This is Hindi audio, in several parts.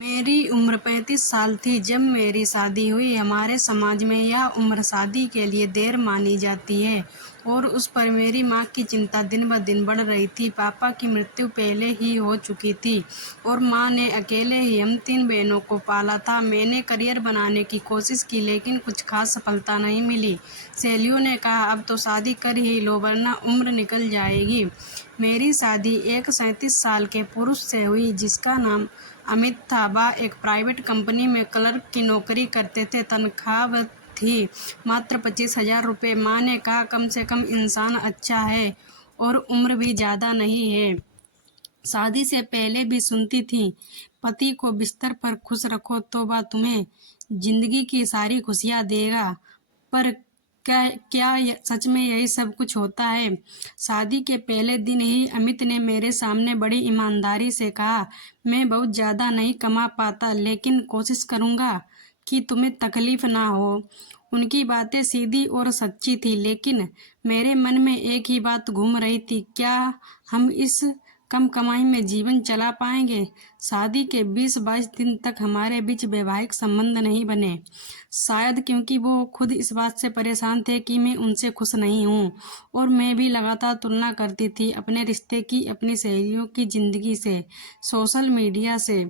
मेरी उम्र 35 साल थी जब मेरी शादी हुई। हमारे समाज में यह उम्र शादी के लिए देर मानी जाती है और उस पर मेरी माँ की चिंता दिन ब दिन बढ़ रही थी। पापा की मृत्यु पहले ही हो चुकी थी और माँ ने अकेले ही हम 3 बहनों को पाला था। मैंने करियर बनाने की कोशिश की लेकिन कुछ खास सफलता नहीं मिली। सहेलियों ने कहा, अब तो शादी कर ही लो वरना उम्र निकल जाएगी। मेरी शादी एक 37 साल के पुरुष से हुई जिसका नाम अमित था। वह एक प्राइवेट कंपनी में क्लर्क की नौकरी करते थे। तनख्वाह थी मात्र 25,000 रुपये। माँ ने कहा, कम से कम इंसान अच्छा है और उम्र भी ज़्यादा नहीं है। शादी से पहले भी सुनती थी, पति को बिस्तर पर खुश रखो तो वह तुम्हें जिंदगी की सारी खुशियाँ देगा। पर क्या सच में यही सब कुछ होता है? शादी के पहले दिन ही अमित ने मेरे सामने बड़ी ईमानदारी से कहा, मैं बहुत ज़्यादा नहीं कमा पाता लेकिन कोशिश करूँगा कि तुम्हें तकलीफ ना हो। उनकी बातें सीधी और सच्ची थी लेकिन मेरे मन में एक ही बात घूम रही थी, क्या हम इस कम कमाई में जीवन चला पाएंगे? शादी के 20-22 दिन तक हमारे बीच वैवाहिक संबंध नहीं बने, शायद क्योंकि वो खुद इस बात से परेशान थे कि मैं उनसे खुश नहीं हूँ और मैं भी लगातार तुलना करती थी अपने रिश्ते की अपनी सहेलियों की ज़िंदगी से, सोशल मीडिया से।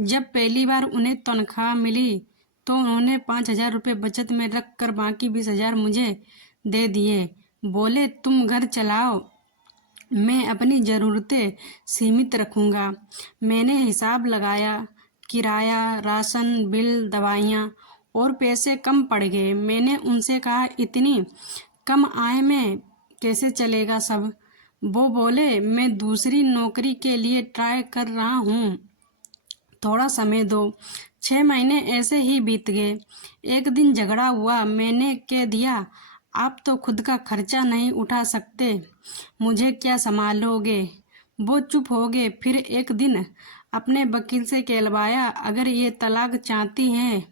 जब पहली बार उन्हें तनख्वाह मिली तो उन्होंने 5,000 रुपये बचत में रख कर बाकी 20,000 मुझे दे दिए। बोले, तुम घर चलाओ, मैं अपनी ज़रूरतें सीमित रखूँगा। मैंने हिसाब लगाया, किराया, राशन, बिल, दवाइयाँ और पैसे कम पड़ गए। मैंने उनसे कहा, इतनी कम आय में कैसे चलेगा सब? वो बोले, मैं दूसरी नौकरी के लिए ट्राई कर रहा हूँ, थोड़ा समय दो। 6 महीने ऐसे ही बीत गए। एक दिन झगड़ा हुआ। मैंने कह दिया, आप तो खुद का खर्चा नहीं उठा सकते, मुझे क्या संभालोगे? वो चुप हो गए। फिर एक दिन अपने वकील से कहलवाया, अगर ये तलाक चाहती हैं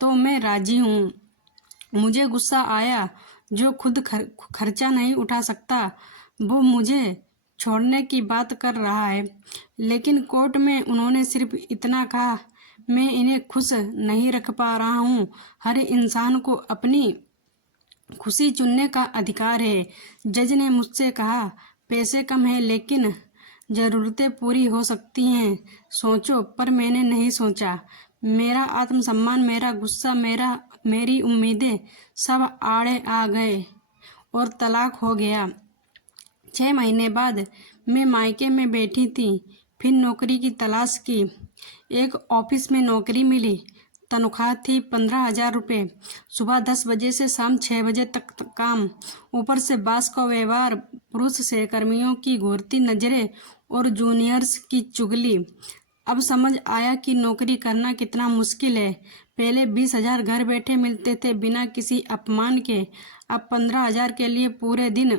तो मैं राजी हूँ। मुझे गुस्सा आया, जो खुद खर्चा नहीं उठा सकता वो मुझे छोड़ने की बात कर रहा है। लेकिन कोर्ट में उन्होंने सिर्फ इतना कहा, मैं इन्हें खुश नहीं रख पा रहा हूँ। हर इंसान को अपनी खुशी चुनने का अधिकार है। जज ने मुझसे कहा, पैसे कम हैं लेकिन ज़रूरतें पूरी हो सकती हैं, सोचो। पर मैंने नहीं सोचा। मेरा आत्मसम्मान, मेरा गुस्सा, मेरी उम्मीदें सब आड़े आ गए और तलाक हो गया। 6 महीने बाद मैं मायके में बैठी थी। फिर नौकरी की तलाश की। एक ऑफिस में नौकरी मिली। तनख्वाह थी 15,000 रुपये। सुबह 10 बजे से शाम 6 बजे तक काम। ऊपर से बास का व्यवहार, पुरुष सहकर्मियों की घूरती नज़रें और जूनियर्स की चुगली। अब समझ आया कि नौकरी करना कितना मुश्किल है। पहले 20,000 घर बैठे मिलते थे बिना किसी अपमान के। अब 15,000 के लिए पूरे दिन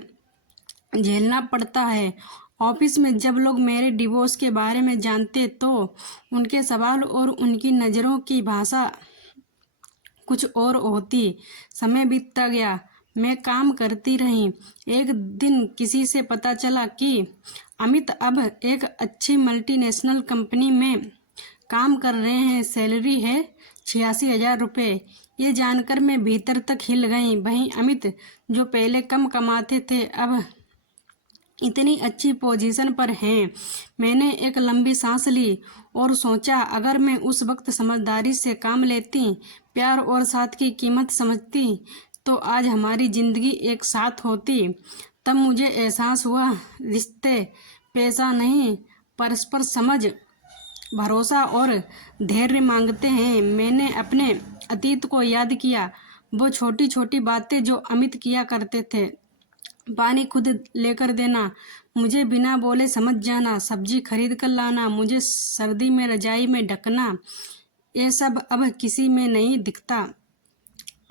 झेलना पड़ता है। ऑफिस में जब लोग मेरे डिवोर्स के बारे में जानते तो उनके सवाल और उनकी नज़रों की भाषा कुछ और होती। समय बीतता गया, मैं काम करती रही। एक दिन किसी से पता चला कि अमित अब एक अच्छी मल्टीनेशनल कंपनी में काम कर रहे हैं। सैलरी है 86,000 रुपये। ये जानकर मैं भीतर तक हिल गई। वहीं अमित, जो पहले कम कमाते थे, अब इतनी अच्छी पोजीशन पर हैं। मैंने एक लंबी सांस ली और सोचा, अगर मैं उस वक्त समझदारी से काम लेती, प्यार और साथ की कीमत समझती तो आज हमारी ज़िंदगी एक साथ होती। तब मुझे एहसास हुआ, रिश्ते पैसा नहीं, परस्पर समझ, भरोसा और धैर्य मांगते हैं। मैंने अपने अतीत को याद किया, वो छोटी छोटी बातें जो अमित किया करते थे। पानी खुद लेकर देना, मुझे बिना बोले समझ जाना, सब्जी खरीद कर लाना, मुझे सर्दी में रजाई में ढकना, ये सब अब किसी में नहीं दिखता।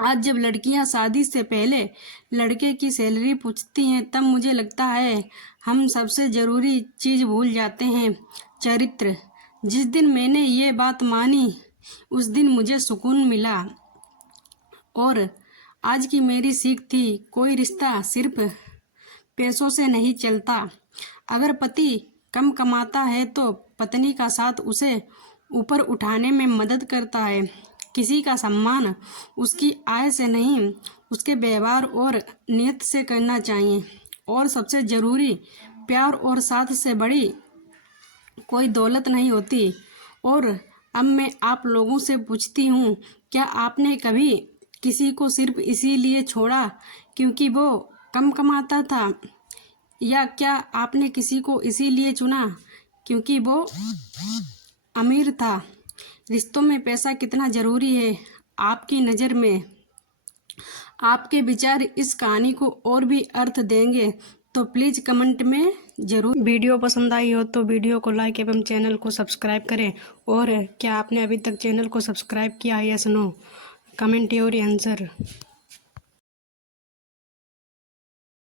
आज जब लड़कियां शादी से पहले लड़के की सैलरी पूछती हैं तब मुझे लगता है हम सबसे ज़रूरी चीज़ भूल जाते हैं, चरित्र। जिस दिन मैंने ये बात मानी उस दिन मुझे सुकून मिला। और आज की मेरी सीख थी, कोई रिश्ता सिर्फ पैसों से नहीं चलता। अगर पति कम कमाता है तो पत्नी का साथ उसे ऊपर उठाने में मदद करता है। किसी का सम्मान उसकी आय से नहीं, उसके व्यवहार और नियत से करना चाहिए। और सबसे ज़रूरी, प्यार और साथ से बड़ी कोई दौलत नहीं होती। और अब मैं आप लोगों से पूछती हूँ, क्या आपने कभी किसी को सिर्फ इसीलिए छोड़ा क्योंकि वो कम कमाता था, या क्या आपने किसी को इसीलिए चुना क्योंकि वो अमीर था? रिश्तों में पैसा कितना ज़रूरी है आपकी नज़र में? आपके विचार इस कहानी को और भी अर्थ देंगे तो प्लीज़ कमेंट में ज़रूर। वीडियो पसंद आई हो तो वीडियो को लाइक एवं चैनल को सब्सक्राइब करें। और क्या आपने अभी तक चैनल को सब्सक्राइब किया है, yes no? Comment your answer.